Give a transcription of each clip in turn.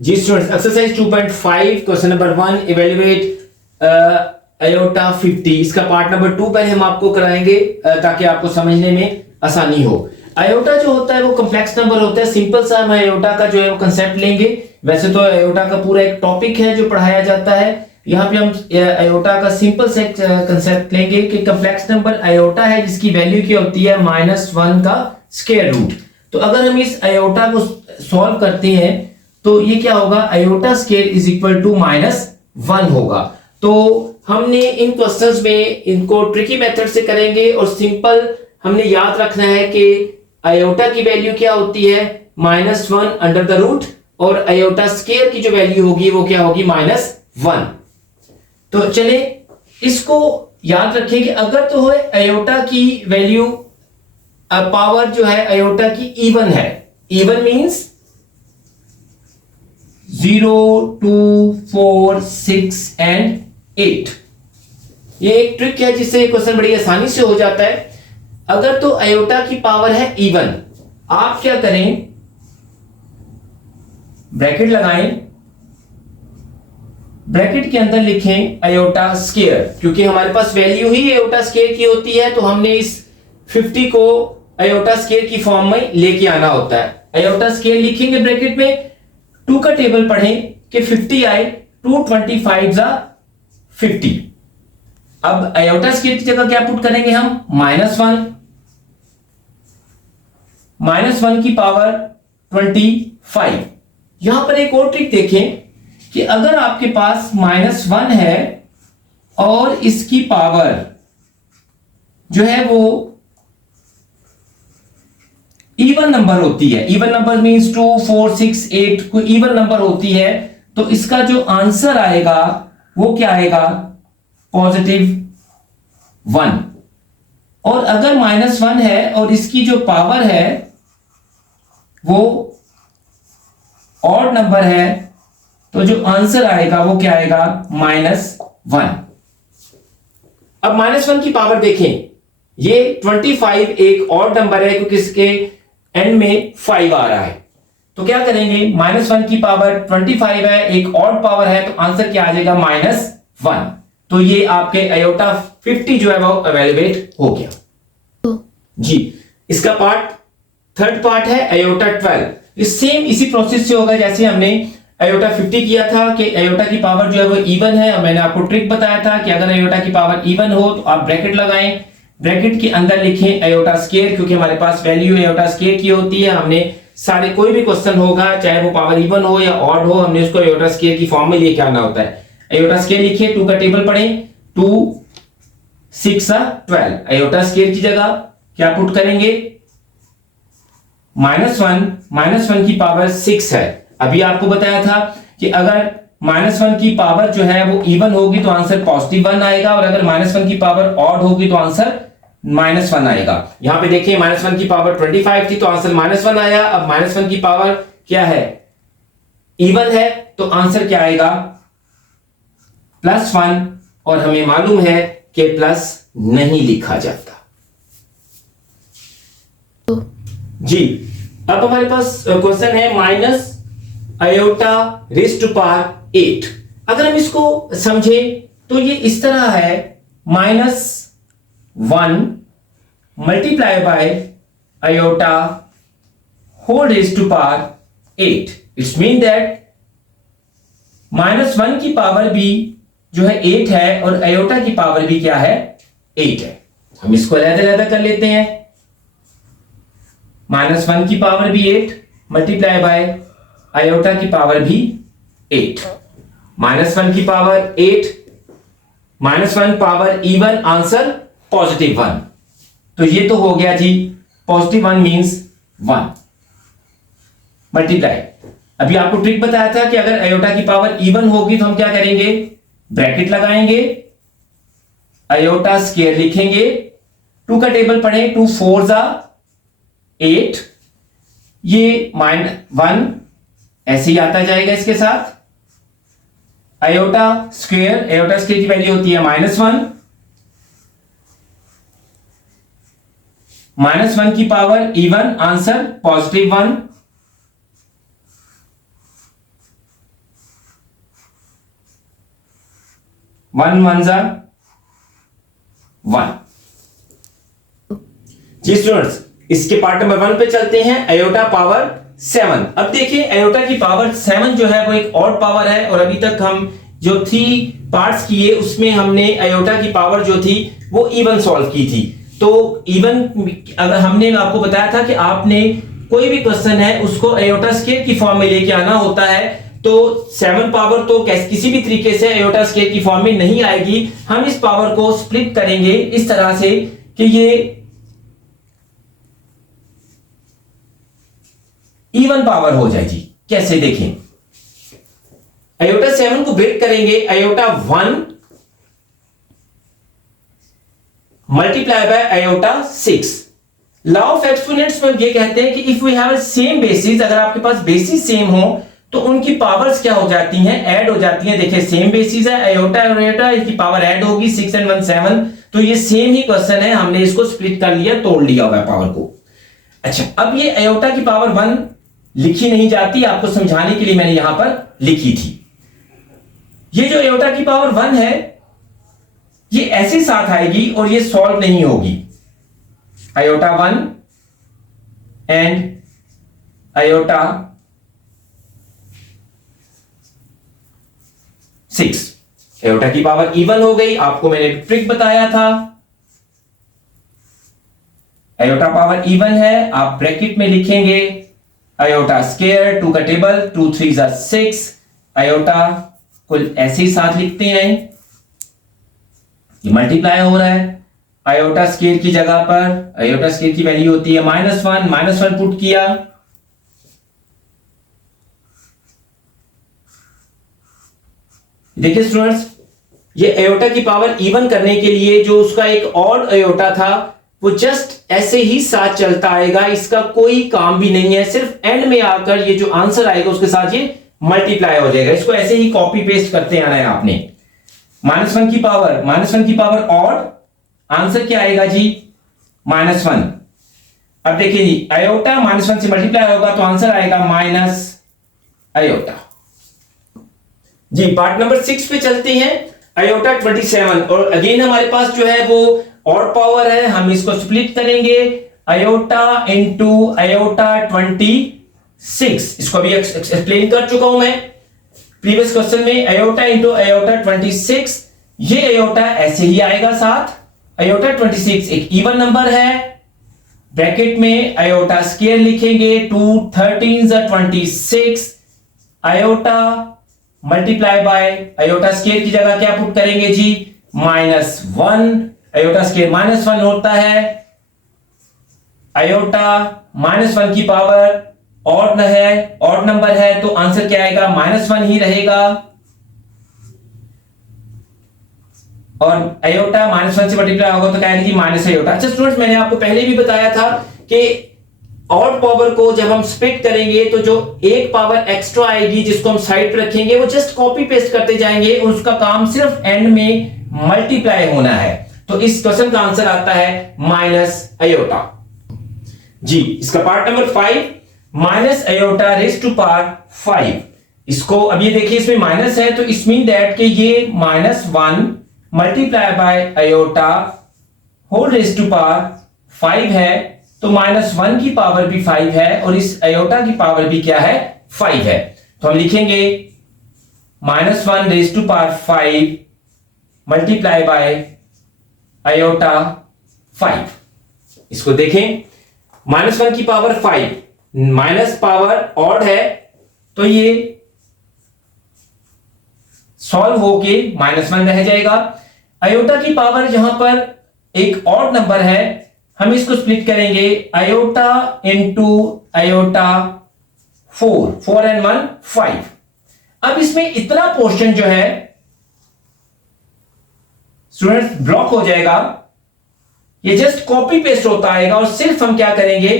जी students, exercise 2.5 question number 1 evaluate iota 50। इसका part number 2 पहले हम आपको कराएंगे ताकि आपको समझने में आसानी हो। आयोटा जो होता है वो कॉम्प्लेक्स नंबर होता है। सिंपल सा हम आयोटा का जो है वो कंसेप्ट लेंगे। वैसे तो आयोटा का पूरा एक टॉपिक है जो पढ़ाया जाता है। यहाँ पे हम आयोटा का सिंपल से कंसेप्ट लेंगे कि कॉम्प्लेक्स नंबर आयोटा है जिसकी वैल्यू क्या होती है -1 का स्क्वायर रूट। तो अगर हम इस आयोटा को सॉल्व करते हैं तो ये क्या होगा, iota square is equal to -1 होगा। तो हमने इन क्वेश्चंस में इनको ट्रिकी मेथड से करेंगे और सिंपल हमने याद रखना है कि आयोटा की वैल्यू क्या होती है -1 अंडर द रूट, और आयोटा स्क्वायर की जो वैल्यू होगी वो क्या होगी -1। तो चले इसको याद रखें कि अगर तो है आयोटा की वैल्यू पावर जो है आयोटा की इवन है। Even means 0, 2, 4, 6 and 8। ये एक ट्रिक है जिससे क्वेश्चन बड़ी आसानी से हो जाता है। अगर तो आयोटा की पावर है इवन, आप क्या करें, ब्रैकेट लगाएं, ब्रैकेट के अंदर लिखें आयोटा स्क्वायर, क्योंकि हमारे पास वैल्यू ही आयोटा स्क्वायर की होती है तो हमने इस 50 को आयोटा स्क्वायर की फॉर्म में लेके आना होता है। आयोटा स्क्वायर लिखेंगे ब्रैकेट में, 2 का टेबल पढ़ें कि 50 आए, 2 25 जा 50। अब आयोटा स्क्वायर की जगह क्या पुट करेंगे हम, -1 की पावर 25। यहां पर एक और ट्रिक देखें कि अगर आपके पास -1 है और इसकी पावर जो है वो इवन नंबर होती है, इवन नंबर मींस 2, 4, 6, 8 कोई इवन नंबर होती है, तो इसका जो आंसर आएगा वो क्या आएगा, +1। और अगर -1 है और इसकी जो पावर है वो ऑड नंबर है तो जो आंसर आएगा वो क्या आएगा, -1। अब -1 की पावर देखें, ये 25 एक ऑड नंबर है क्योंकि इसके एंड में 5 आ रहा है। तो क्या करेंगे, -1 की पावर 25 है, एक ऑड पावर है, तो आंसर क्या आ जाएगा, -1। तो ये आपके आयोटा 50 जो है वो इवेल्युएट हो गया। जी, इसका थर्ड पार्ट है आयोटा 12। इस सेम इसी प्रोसेस से होगा जैसे हमने आयोटा 50 किया था कि आयोटा की पावर जो है वो इवन है, और मैंने आपको ट्रिक बताया था कि अगर आयोटा की पावर इवन हो तो आप ब्रैकेट लगाएं, ब्रैकेट के अंदर लिखें आयोटा स्क्वायर, क्योंकि हमारे पास वैल्यू आयोटा स्क्वायर की होती है। हमने सारे कोई भी क्वेश्चन होगा चाहे वो पावर इवन हो या ऑड हो, हमने उसको आयोटा स्क्वायर की फॉर्म में लेके आना होता है। आयोटा स्क्वायर लिखिए, 2 का टेबल पढ़ें, 2 6 12। आयोटा स्क्वायर की जगह क्या पुट करेंगे, -1 की पावर 6 है। अभी आपको बताया था कि अगर -1 की पावर जो है वो इवन होगी तो आंसर +1 आएगा, और अगर -1 की पावर ऑड होगी तो आंसर -1 आएगा। यहां पे देखिए -1 की पावर 25 थी तो आंसर -1 आया। अब -1 की पावर क्या है, इवन है, तो आंसर क्या आएगा, +1। और हमें मालूम है कि प्लस नहीं लिखा जाता। जी, अब हमारे पास क्वेश्चन है minus iota raise to power 8। अगर हम इसको समझें तो ये इस तरह है, -1 multiply by iota whole raise to power 8। It's mean that -1 की पावर भी जो है 8 है और आयोटा की पावर भी क्या है, 8 है। हम इसको अलग-अलग कर लेते हैं। -1 की पावर भी 8 मल्टीप्लाई बाय आयोटा की पावर भी 8। -1 की पावर 8, -1 पावर इवन, आंसर +1। तो ये तो हो गया जी, +1 मींस 1 मल्टीप्लाई। अभी आपको ट्रिक बताया था कि अगर आयोटा की पावर इवन होगी तो हम क्या करेंगे, ब्रैकेट लगाएंगे, आयोटा स्क्वायर लिखेंगे, 2 का टेबल पढ़ें, 2 4 जा 8, ये -1 ऐसे ही आता जाएगा इसके साथ। आयोटा स्क्वायर की वैल्यू होती है -1, -1 की पावर इवन, आंसर +1। 1 1 जा 1। जी स्टूडेंट्स, इसके पार्ट नंबर 1 पे चलते हैं, अयोटा पावर 7। अब देखिए अयोटा की पावर 7 जो है वो एक ऑड पावर है, और अभी तक हम जो 3 पार्ट्स किए उसमें हमने अयोटा की पावर जो थी वो इवन सॉल्व की थी। तो इवन अगर हमने आपको बताया था कि आपने कोई भी क्वेश्चन है उसको अयोटा स्केयर की फॉर्म में लेके आना होता है, तो 7 पावर तो किसी भी तरीके से अयोटा स्केयर की फॉर्म में नहीं आएगी। हम इस पावर को स्प्लिट करेंगे इस तरह से कि ये इवन पावर हो जाएगी। कैसे देखें, अयोटा 7 को ब्रेक करेंगे, iota 1 multiply by iota 6। Law of exponents में ये कहते हैं कि if we have same basis, अगर आपके पास बेसिस सेम हो तो उनकी पावर्स क्या हो जाती हैं, ऐड हो जाती हैं। देखिए सेम बेसिस है, अयोटा और अयोटा, इसकी पावर ऐड होगी 6 and 1 7। तो ये सेम ही क्वेश्चन है, हमने इसको स्प्लिट कर लिया, तोड़ लिया हुआ पावर को। अच्छा, अब ये अयोटा की पावर 1 लिखी नहीं जाती, आपको समझाने के लिए मैंने यहां पर लिखी थी। ये जो अयोटा की पावर 1 है ये ऐसे साथ आएगी और ये सॉल्व नहीं होगी। अयोटा 1 एंड अयोटा 6, अयोटा की पावर इवन हो गई। आपको मैंने ट्रिक बताया था, अयोटा पावर इवन है, आप ब्रैकेट में लिखेंगे अयोटा स्क्वायर 2 का टेबल 2 3 6। अयोटा को ऐसे ही साथ लिखते हैं, ये मल्टीप्लाई हो रहा है। अयोटा स्क्वायर की जगह पर अयोटा स्क्वायर की वैल्यू होती है -1 पुट किया, देखिए स्टूडेंट्स, ये अयोटा की पावर इवन करने के लिए जो उसका एक ऑड अयोटा था वो जस्ट ऐसे ही साथ चलता आएगा, इसका कोई काम भी नहीं है। सिर्फ एंड में आकर ये जो आंसर आएगा उसके साथ ये मल्टीप्लाई हो जाएगा। इसको ऐसे ही कॉपी पेस्ट करते आना है आपने। -1 की पावर ऑड, आंसर क्या आएगा जी -1। अब देखिए जी, अयोटा -1 से मल्टीप्लाई होगा तो आंसर आएगा माइनस अयोटा। जी पार्ट नंबर 6 पे चलते हैं, अयोटा 27। और अगेन हमारे पास जो है वो ऑड पावर है, हम इसको स्प्लिट करेंगे, अयोटा इंटू अयोटा 26। इसको अभी एक्सप्लेन कर चुका हूं मैं प्रीवियस क्वेश्चन में। अयोटा इंटू अयोटा 26, ये अयोटा ऐसे ही आएगा साथ। अयोटा 26 एक इवन नंबर है, ब्रैकेट में अयोटा स्क्वायर लिखेंगे 2 13 26। Iota multiply by iota square की जगह क्या पुट करेंगे जी -1। अयोटा स्क्वायर -1 होता है, अयोटा -1 की पावर ऑड है, ऑड नंबर है, तो आंसर क्या आएगा -1 ही रहेगा। और अयोटा -1 से मल्टीप्लाई होगा तो क्या आएगी माइनस अयोटा। अच्छा स्टूडेंट्स, मैंने आपको पहले भी बताया था कि ऑड पावर को जब हम स्प्लिट करेंगे तो जो एक पावर एक्स्ट्रा आएगी जिसको हम साइड पे रखेंगे वो जस्ट कॉपी पेस्ट करते जाएंगे, उसका काम सिर्फ एंड में मल्टीप्लाई होना है। तो इस क्वेश्चन का आंसर आता है माइनस अयोटा। जी इसका part number 5, minus iota raise to power 5। इसको अब ये देखिए इसमें माइनस है तो इस मीन दैट कि ये -1 multiply by iota whole raise to power 5 है, तो -1 की पावर भी 5 है और इस अयोटा की पावर भी क्या है 5 है। तो हम लिखेंगे -1 raise to power 5 multiply by iota 5। इसको देखें, -1 की पावर 5, माइनस पावर ऑड है तो ये सॉल्व होके -1 रह जाएगा। अयोटा की पावर यहां पर एक ऑड नंबर है, हम इसको स्प्लिट करेंगे, अयोटा इंटू अयोटा 4 and 1 5। अब इसमें इतना पोर्शन जो है स्टूडेंट्स ब्लॉक हो जाएगा, ये जस्ट कॉपी पेस्ट होता आएगा और सिर्फ हम क्या करेंगे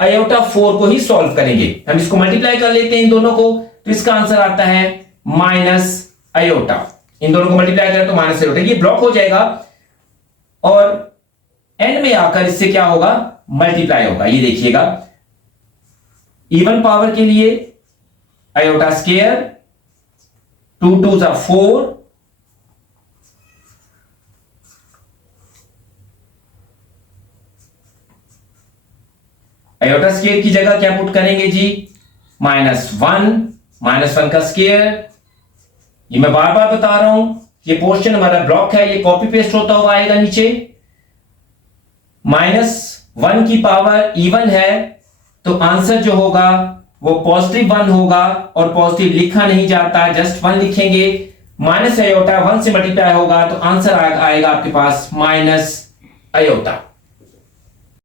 अयोटा 4 को ही सॉल्व करेंगे। हम इसको मल्टीप्लाई कर लेते हैं इन दोनों को, तो इसका आंसर आता है माइनस अयोटा। इन दोनों को मल्टीप्लाई करें तो माइनस अयोटा, ये ब्लॉक हो जाएगा और एंड में आकर इससे क्या होगा मल्टीप्लाई होगा। ये देखिएगा, इवन पावर के लिए अयोटा स्क्वायर 2 2 4 आयोटा स्क्वायर की जगह क्या पुट करेंगे जी, -1 का स्क्वायर। ये मैं बार बार बता रहा हूं, ये पोर्शन हमारा ब्लॉक है, ये कॉपी पेस्ट होता हुआ आएगा नीचे। -1 की पावर इवन है तो आंसर जो होगा वो +1 होगा, और पॉजिटिव लिखा नहीं जाता, जस्ट 1 लिखेंगे। माइनस आयोटा 1 से मल्टीप्लाई होगा तो आंसर आएगा आपके पास माइनस आयोटा।